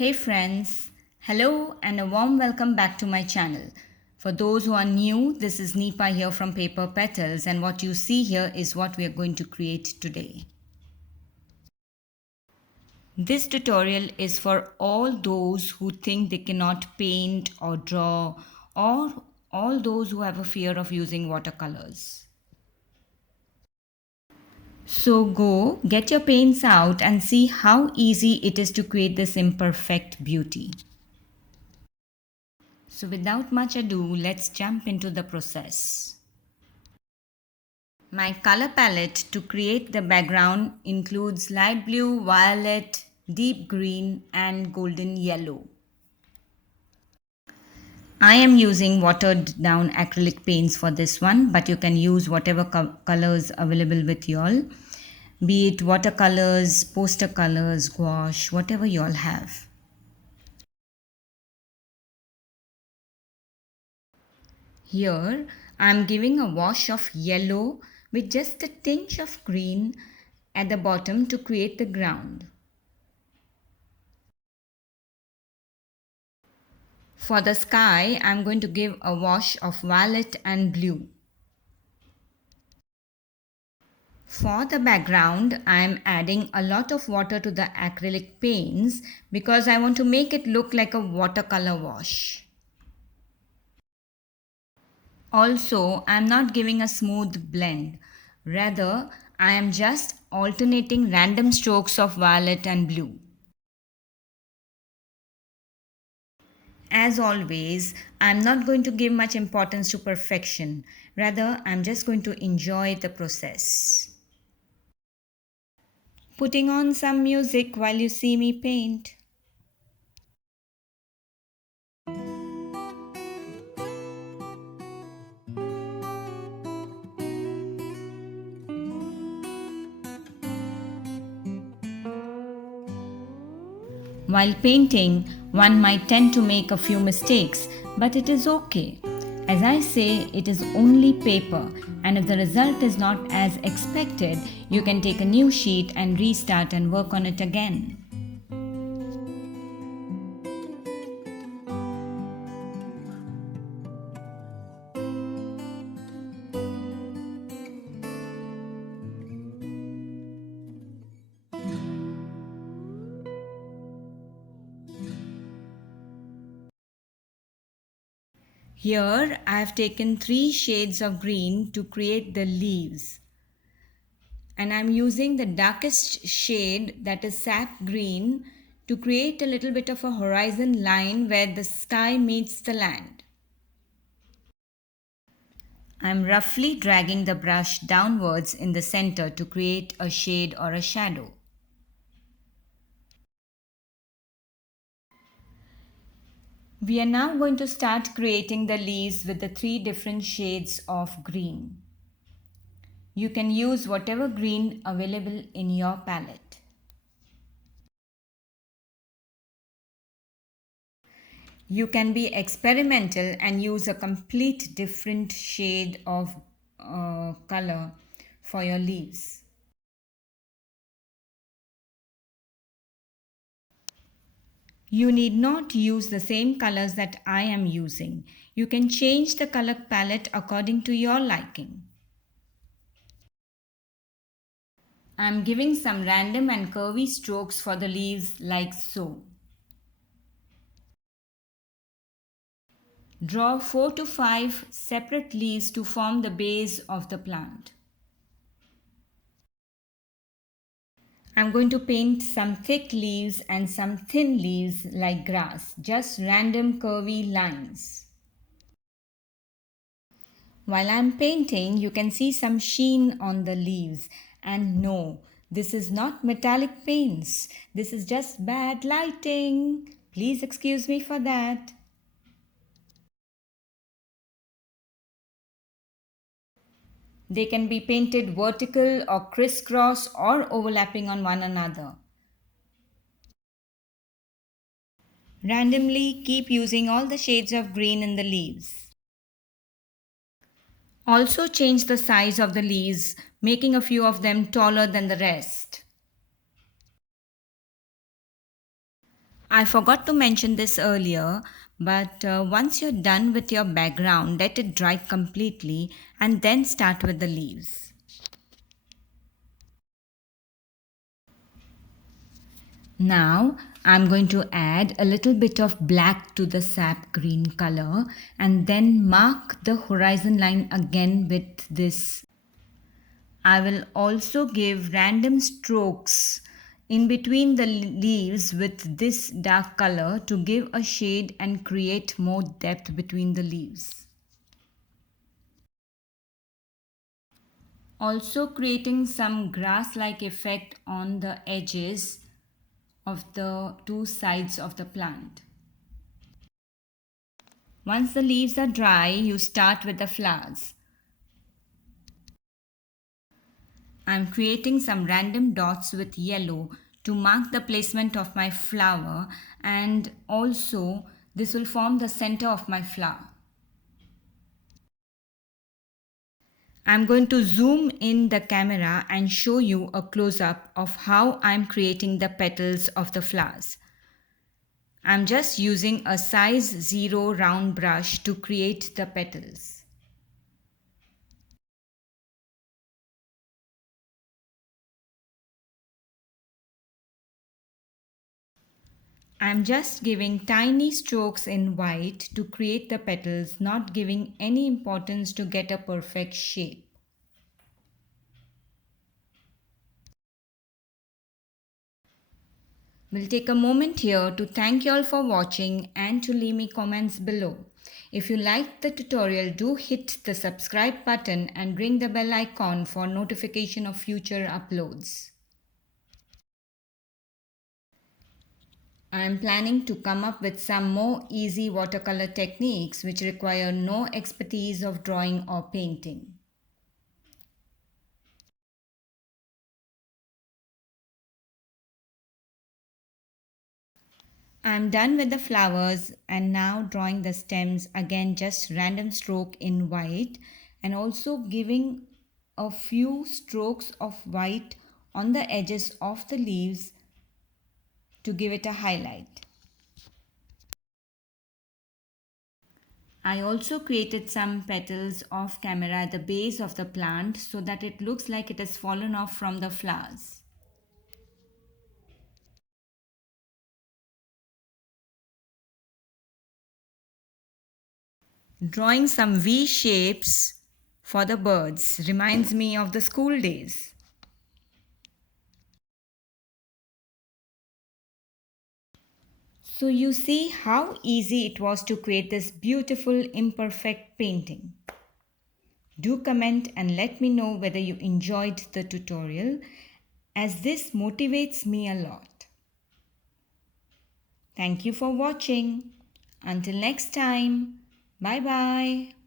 Hey friends, hello and a warm welcome back to my channel. For those who are new, this is Nipa here from Paper Petals, and what you see here is what we are going to create today. This tutorial is for all those who think they cannot paint or draw, or all those who have a fear of using watercolors. So go get your paints out and see how easy it is to create this imperfect beauty. So without much ado, let's jump into the process. My color palette to create the background includes light blue, violet, deep green and golden yellow. I am using watered down acrylic paints for this one, but you can use whatever colors available with y'all, be it watercolors, poster colors, gouache, whatever y'all have. Here I am giving a wash of yellow with just a tinge of green at the bottom to create the ground. For the sky, I am going to give a wash of violet and blue. For the background, I am adding a lot of water to the acrylic paints because I want to make it look like a watercolor wash. Also, I am not giving a smooth blend. Rather, I am just alternating random strokes of violet and blue. As always, I am not going to give much importance to perfection. Rather, I am just going to enjoy the process. Putting on some music while you see me paint. While painting, one might tend to make a few mistakes, but it is okay. As I say, it is only paper, and if the result is not as expected, you can take a new sheet and restart and work on it again. Here I have taken 3 shades of green to create the leaves. And I'm using the darkest shade, that is sap green, to create a little bit of a horizon line where the sky meets the land. I'm roughly dragging the brush downwards in the center to create a shade or a shadow. We are now going to start creating the leaves with the 3 different shades of green. You can use whatever green available in your palette. You can be experimental and use a complete different shade of color for your leaves. You need not use the same colors that I am using. You can change the color palette according to your liking. I am giving some random and curvy strokes for the leaves like so. Draw 4 to 5 separate leaves to form the base of the plant. I'm going to paint some thick leaves and some thin leaves like grass, just random curvy lines. While I'm painting, you can see some sheen on the leaves. And no, this is not metallic paints. This is just bad lighting. Please excuse me for that. They can be painted vertical or crisscross or overlapping on one another. Randomly keep using all the shades of green in the leaves. Also change the size of the leaves, making a few of them taller than the rest. I forgot to mention this earlier, but once you're done with your background, let it dry completely and then start with the leaves. Now I'm going to add a little bit of black to the sap green color and then mark the horizon line again with this. I will also give random strokes in between the leaves with this dark color to give a shade and create more depth between the leaves. Also creating some grass-like effect on the edges of the two sides of the plant. Once the leaves are dry, you start with the flowers. I'm creating some random dots with yellow to mark the placement of my flower, and also this will form the center of my flower. I'm going to zoom in the camera and show you a close-up of how I'm creating the petals of the flowers. I'm just using a size 0 round brush to create the petals. I'm just giving tiny strokes in white to create the petals, not giving any importance to get a perfect shape. We'll take a moment here to thank you all for watching and to leave me comments below. If you liked the tutorial, do hit the subscribe button and ring the bell icon for notification of future uploads. I am planning to come up with some more easy watercolor techniques which require no expertise of drawing or painting. I am done with the flowers and now drawing the stems, again just random stroke in white and also giving a few strokes of white on the edges of the leaves to give it a highlight. I also created some petals off camera at the base of the plant so that it looks like it has fallen off from the flowers. Drawing some V shapes for the birds reminds me of the school days. So you see how easy it was to create this beautiful imperfect painting. Do comment and let me know whether you enjoyed the tutorial, as this motivates me a lot. Thank you for watching. Until next time, bye bye.